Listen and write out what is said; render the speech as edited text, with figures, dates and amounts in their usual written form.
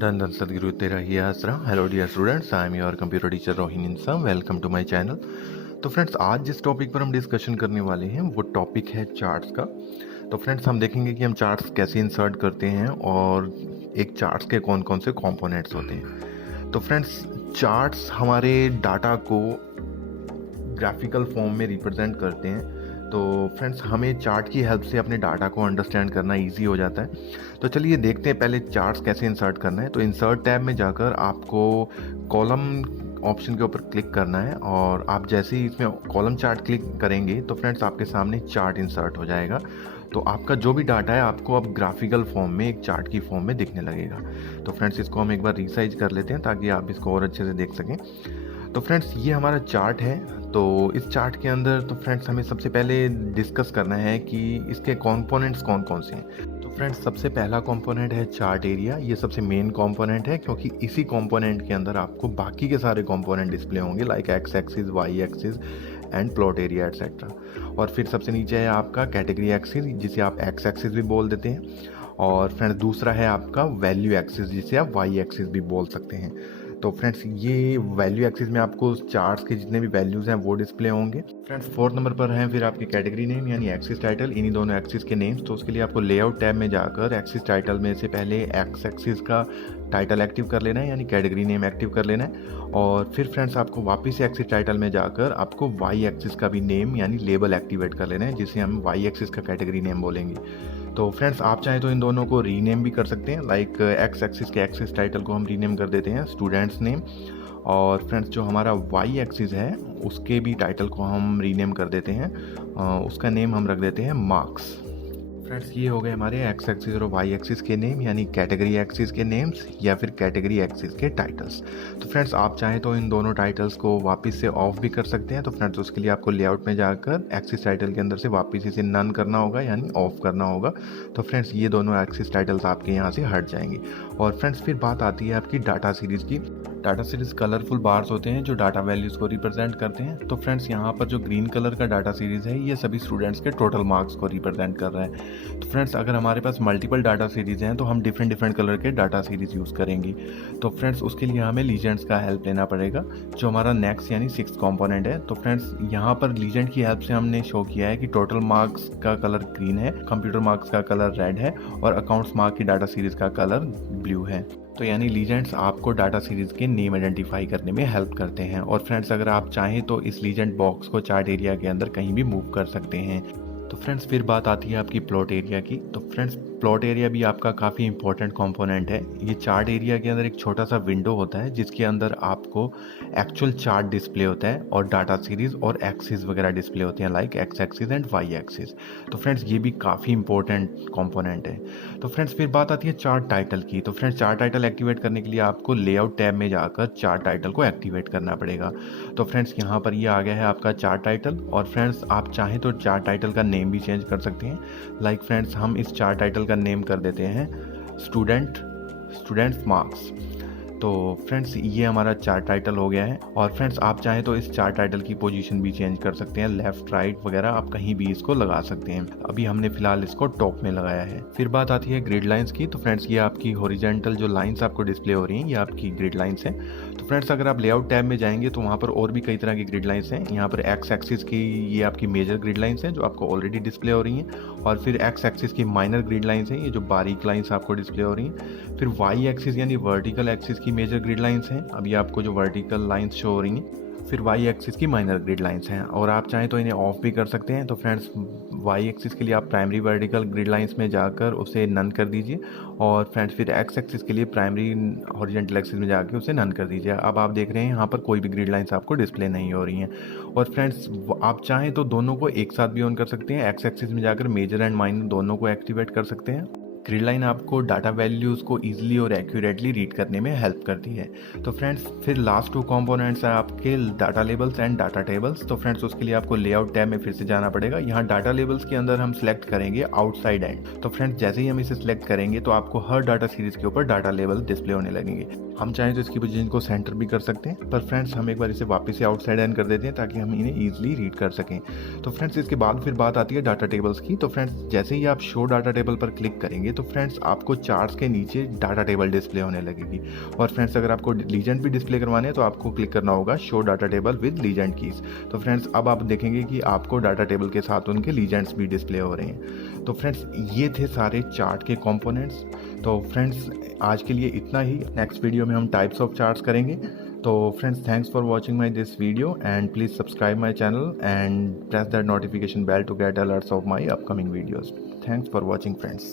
धन धन सदगुरु तेरा ही आसरा। Hello dear students, I am your computer teacher Rohin Insam. Welcome to my channel. तो फ्रेंड्स, आज जिस टॉपिक पर हम डिस्कशन करने वाले हैं वो टॉपिक है चार्ट्स का। तो फ्रेंड्स, हम देखेंगे कि हम चार्ट्स कैसे इंसर्ट करते हैं और एक चार्ट्स के कौन कौन से कंपोनेंट्स होते हैं। तो फ्रेंड्स, चार्ट्स हमारे डाटा को ग्राफिकल फॉर्म में रिप्रेजेंट करते हैं। तो फ्रेंड्स, हमें चार्ट की हेल्प से अपने डाटा को अंडरस्टैंड करना इजी हो जाता है। तो चलिए देखते हैं पहले चार्ट्स कैसे इंसर्ट करना है। तो इंसर्ट टैब में जाकर आपको कॉलम ऑप्शन के ऊपर क्लिक करना है और आप जैसे ही इसमें कॉलम चार्ट क्लिक करेंगे तो फ्रेंड्स आपके सामने चार्ट इंसर्ट हो जाएगा। तो आपका जो भी डाटा है आपको अब ग्राफिकल फॉर्म में, एक चार्ट की फॉर्म में दिखने लगेगा। तो फ्रेंड्स, इसको हम एक बार रीसाइज कर लेते हैं ताकि आप इसको और अच्छे से देख सकें। तो फ्रेंड्स, ये हमारा चार्ट है। तो इस चार्ट के अंदर तो फ्रेंड्स हमें सबसे पहले डिस्कस करना है कि इसके कंपोनेंट्स कौन कौन से हैं। तो फ्रेंड्स, सबसे पहला कंपोनेंट है चार्ट एरिया। ये सबसे मेन कंपोनेंट है क्योंकि इसी कंपोनेंट के अंदर आपको बाकी के सारे कंपोनेंट डिस्प्ले होंगे, like X axis, Y axis and plot area etcetera. और फिर सबसे नीचे है आपका कैटेगरी एक्सिस, जिसे आप एक्स एक्सिस भी बोल देते हैं। और फ्रेंड्स, दूसरा है आपका वैल्यू एक्सिस, जिसे आप वाई एक्सिस भी बोल सकते हैं। तो फ्रेंड्स, ये वैल्यू एक्सिस में आपको चार्ट्स के जितने भी वैल्यूज़ हैं वो डिस्प्ले होंगे। फ्रेंड्स, फोर्थ नंबर पर हैं फिर आपकी कैटेगरी नेम यानी एक्सिस टाइटल, इन्हीं दोनों एक्सिस के नेम्स। तो उसके लिए आपको लेआउट टैब में जाकर एक्सिस टाइटल में से पहले एक्स एक्सिस का टाइटल एक्टिव कर लेना है यानी कैटेगरी नेम एक्टिव कर लेना है। और फिर फ्रेंड्स, आपको वापस से एक्सिस टाइटल में जाकर आपको वाई एक्सिस का भी नेम यानी लेबल एक्टिवेट कर लेना है, जिसे हम वाई एक्सिस का कैटेगरी नेम बोलेंगे। तो फ्रेंड्स, आप चाहें तो इन दोनों को रीनेम भी कर सकते हैं, लाइक एक्स एक्सिस के एक्सिस टाइटल को हम रीनेम कर देते हैं स्टूडेंट्स नेम। और फ्रेंड्स, जो हमारा वाई एक्सिस है उसके भी टाइटल को हम रीनेम कर देते हैं, उसका नेम हम रख देते हैं मार्क्स। फ्रेंड्स, ये हो गए हमारे एक्स एक्सिस और वाई एक्सिस के नेम यानी कैटेगरी एक्सिस के नेम्स या फिर कैटेगरी एक्सिस के टाइटल्स। तो फ्रेंड्स, आप चाहें तो इन दोनों टाइटल्स को वापस से ऑफ भी कर सकते हैं। तो फ्रेंड्स, उसके लिए आपको लेआउट में जाकर एक्सिस टाइटल के अंदर से वापस इसे नन करना होगा यानी ऑफ करना होगा। तो फ्रेंड्स, ये दोनों एक्सिस टाइटल्स आपके यहाँ से हट जाएंगे। और फ्रेंड्स, फिर बात आती है आपकी डाटा सीरीज़ की। डाटा सीरीज़ कलरफुल बार्स होते हैं जो डाटा वैल्यूज़ को रिप्रेजेंट करते हैं। तो फ्रेंड्स, यहाँ पर जो ग्रीन कलर का डाटा सीरीज़ है ये सभी स्टूडेंट्स के टोटल मार्क्स को रिप्रेजेंट कर रहा है। तो फ्रेंड्स, अगर हमारे पास मल्टीपल डाटा सीरीज़ हैं तो हम डिफरेंट डिफरेंट कलर के डाटा सीरीज़ यूज़ करेंगे। तो फ्रेंड्स, उसके लिए हमें लीजेंड्स का हेल्प लेना पड़ेगा, जो हमारा नेक्स्ट यानी सिक्स्थ कंपोनेंट है। तो फ्रेंड्स, यहाँ पर लीजेंड की हेल्प से हमने शो किया है कि टोटल मार्क्स का कलर ग्रीन है, कंप्यूटर मार्क्स का कलर रेड है और अकाउंट्स मार्क की डाटा सीरीज़ का कलर ब्लू है। तो यानी लीजेंड्स आपको डाटा सीरीज़ के नेम आइडेंटिफाई करने में हेल्प करते हैं। और फ्रेंड्स, अगर आप चाहें तो इस लीजेंड बॉक्स को चार्ट एरिया के अंदर कहीं भी मूव कर सकते हैं। तो फ्रेंड्स, फिर बात आती है आपकी प्लॉट एरिया की। तो फ्रेंड्स, प्लॉट एरिया भी आपका काफ़ी इंपॉर्टेंट कंपोनेंट है। ये चार्ट एरिया के अंदर एक छोटा सा विंडो होता है जिसके अंदर आपको एक्चुअल चार्ट डिस्प्ले होता है और डाटा सीरीज़ और एक्सिस वगैरह डिस्प्ले होते हैं, like X axis and Y axis. तो फ्रेंड्स, ये भी काफ़ी इंपॉर्टेंट कंपोनेंट है। तो फ्रेंड्स, फिर बात आती है चार्ट टाइटल की। तो फ्रेंड्स, चार्ट टाइटल एक्टिवेट करने के लिए आपको लेआउट टैब में जाकर चार्ट टाइटल को एक्टिवेट करना पड़ेगा। तो फ्रेंड्स, यहाँ पर ये आ गया है आपका चार्ट टाइटल। और फ्रेंड्स, आप चाहें तो चार्ट टाइटल का नेम भी चेंज कर सकते हैं। लाइक फ्रेंड्स, हम इस चार्ट टाइटल का नेम कर देते हैं स्टूडेंट्स मार्क्स। तो फ्रेंड्स, ये हमारा चार्ट टाइटल हो गया है। और फ्रेंड्स, आप चाहें तो इस चार्ट टाइटल की पोजीशन भी चेंज कर सकते हैं, लेफ्ट राइट वगैरह आप कहीं भी इसको लगा सकते हैं। अभी हमने फिलहाल इसको टॉप में लगाया है। फिर बात आती है ग्रिड लाइंस की। तो फ्रेंड्स, ये आपकी हॉरिजॉन्टल जो लाइंस आपको डिस्प्ले हो रही हैं ये आपकी ग्रिड लाइंस हैं। तो फ्रेंड्स, अगर आप लेआउट टैब में जाएंगे तो वहाँ पर और भी कई तरह की ग्रिड लाइंस हैं। यहाँ पर एक्स एक्सिस की ये आपकी मेजर ग्रिड लाइंस हैं जो आपको ऑलरेडी डिस्प्ले हो रही हैं। और फिर एक्स एक्सिस की माइनर ग्रिड लाइंस हैं, ये जो बारीक लाइंस आपको डिस्प्ले हो रही हैं। फिर वाई एक्सिस यानी वर्टिकल एक्सिस की मेजर ग्रिड लाइंस हैं, अभी आपको जो वर्टिकल लाइंस शो हो रही हैं। फिर वाई एक्सिस की माइनर ग्रिड लाइंस हैं और आप चाहें तो इन्हें ऑफ भी कर सकते हैं। तो फ्रेंड्स, वाई एक्सिस के लिए आप प्राइमरी वर्टिकल ग्रिड लाइंस में जाकर उसे नन कर दीजिए। और फ्रेंड्स, फिर एक्स एक्सिस के लिए प्राइमरी हॉरिजॉन्टल एक्सिस में जाकर उसे नन कर दीजिए। अब आप देख रहे हैं यहाँ पर कोई भी ग्रिड लाइंस आपको डिस्प्ले नहीं हो रही हैं। और फ्रेंड्स, आप चाहें तो दोनों को एक साथ भी ऑन कर सकते हैं। एक्स एक्सिस में जाकर मेजर एंड माइनर दोनों को एक्टिवेट कर सकते हैं। ग्रिड लाइन आपको डाटा वैल्यूज़ को ईजिली और एक्यूरेटली रीड करने में हेल्प करती है। तो फ्रेंड्स, फिर लास्ट टू कंपोनेंट्स हैं आपके data labels and data tables. तो फ्रेंड्स, उसके लिए आपको लेआउट टैब में फिर से जाना पड़ेगा। यहाँ डाटा लेबल्स के अंदर हम सिलेक्ट करेंगे आउटसाइड एंड। तो फ्रेंड्स, जैसे ही हम इसे सिलेक्ट करेंगे तो आपको हर डाटा सीरीज़ के ऊपर डाटा लेबल डिस्प्ले होने लगेंगे। हम चाहें तो इसकी पोजीशन को सेंटर भी कर सकते हैं, पर फ्रेंड्स हम एक बार इसे वापस से आउटसाइड एंड कर देते हैं ताकि हम इन्हें ईजिली रीड कर सकें। तो फ्रेंड्स, इसके बाद फिर बात आती है डाटा टेबल्स की। तो फ्रेंड्स, जैसे ही आप शो डाटा टेबल पर क्लिक करेंगे करेंगे तो फ्रेंड्स आपको चार्ट्स के नीचे डाटा टेबल डिस्प्ले होने लगेगी। और फ्रेंड्स अगर आपको लीजेंड भी डिस्प्ले करवाने हैं तो आपको क्लिक करना होगा show data table with legend keys. तो फ्रेंड्स अब आप देखेंगे कि आपको डाटा टेबल के साथ उनके लीजेंड्स भी डिस्प्ले हो रहे हैं। तो फ्रेंड्स ये थे सारे चार्ट के कंपोनेंट्स। तो फ्रेंड्स आज के लिए इतना ही। नेक्स्ट वीडियो में हम टाइप्स ऑफ चार्ट्स करेंगे। तो friends thanks for watching my this video and please subscribe my channel and press that notification bell to get alerts of my upcoming videos. Thanks for watching friends.